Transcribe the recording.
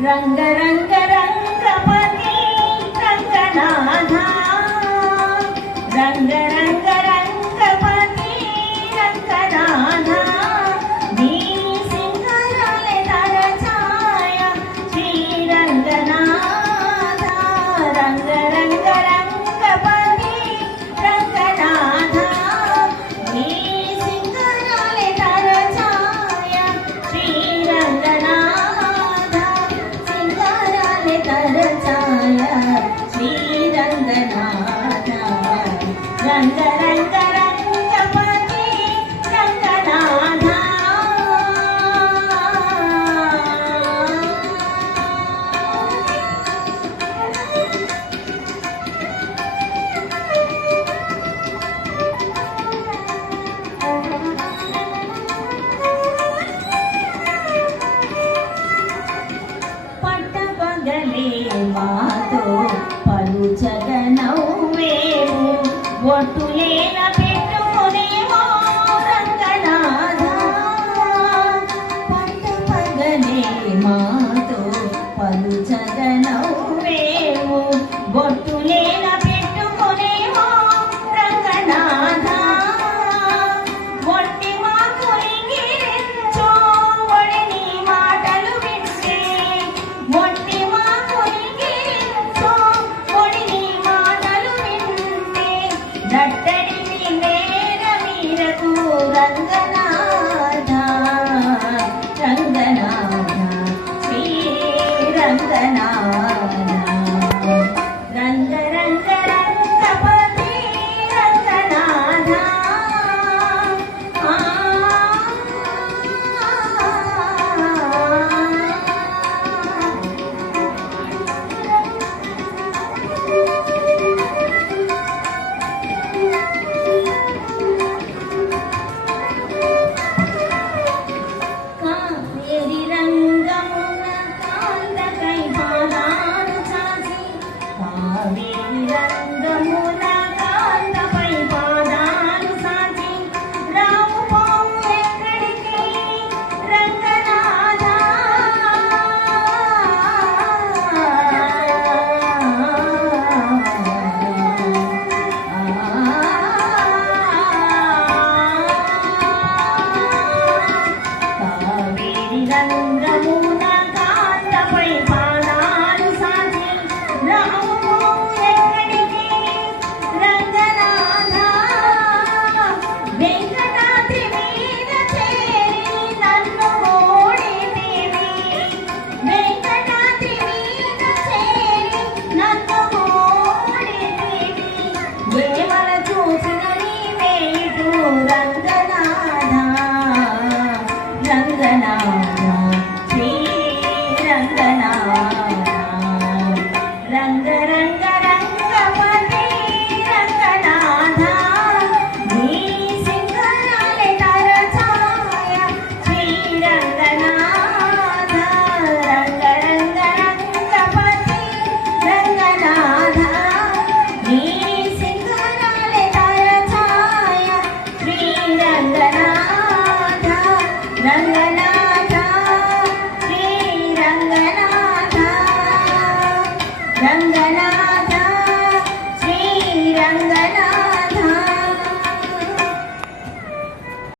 రంగ రంగ రంగపతి రంగనాథ రంగ రంగ రంగపతి రంగనాథ నీ సింగరాలే తరచాయ శ్రీ రంగనాథ రంగ రంగ రంగపతి రంగనాథ నీ సింగరాలే తరచాయ శ్రీ రంగనాథ సింగరాలే తరచాయ శ్రీ రంగనాథ రంగ రంగ రంగపతి రంగనాథ పట్టపగలే మాతో పలుచగనవ్వేము ఒట్టులేన పెట్టుకునేమో రంగనాథ పట్టపగలే మాతో పలుచగనవ్వేము ఒట్టులేన పెట్టుకునేమో రంగనాథ ఒట్టి మాకు ఇంగిరించో ఒడిని మాటలు వింటే ఒట్టి మాకు ఇంగిరించో ఒడిని మాటలు వింటే దట్టడిని మేర మీరకు రంగనాథ రంగనాథ శ్రీ రంగనాథ రంగ రంగ రంగపతి రంగనాథ ఆ కావేరి రంగమున కాంతకై పాదాలు చాచి కావేరి రంగమున కాంతపై పాదాలు చాచి రాము పాము ఎక్కడికి రంగనాథ కావేరి రంగమున కాంతపై పాదాలు సాచి రాము ఎక్కడికి రంగనాథ వెంకటాద్రి మీద చేరి నన్ను ఓడితివి వెంకటాద్రి మీద చేరి నన్ను ఓడితివి ఏమల చూసిన నీవే ఇటు రంగనాథ రంగనాథ శ్రీ రంగనాథ రంగ రంగ రంగపతి రంగనాథ నీ సింగరాలే తరచాయ శ్రీ రంగనాథ రంగ రంగ రంగపతి రంగనాథ నీ సింగరాలే తరచాయ శ్రీ రంగనాథ రంగనాథ శ్రీ రంగనాథ రంగనాథ శ్రీ రంగనాథ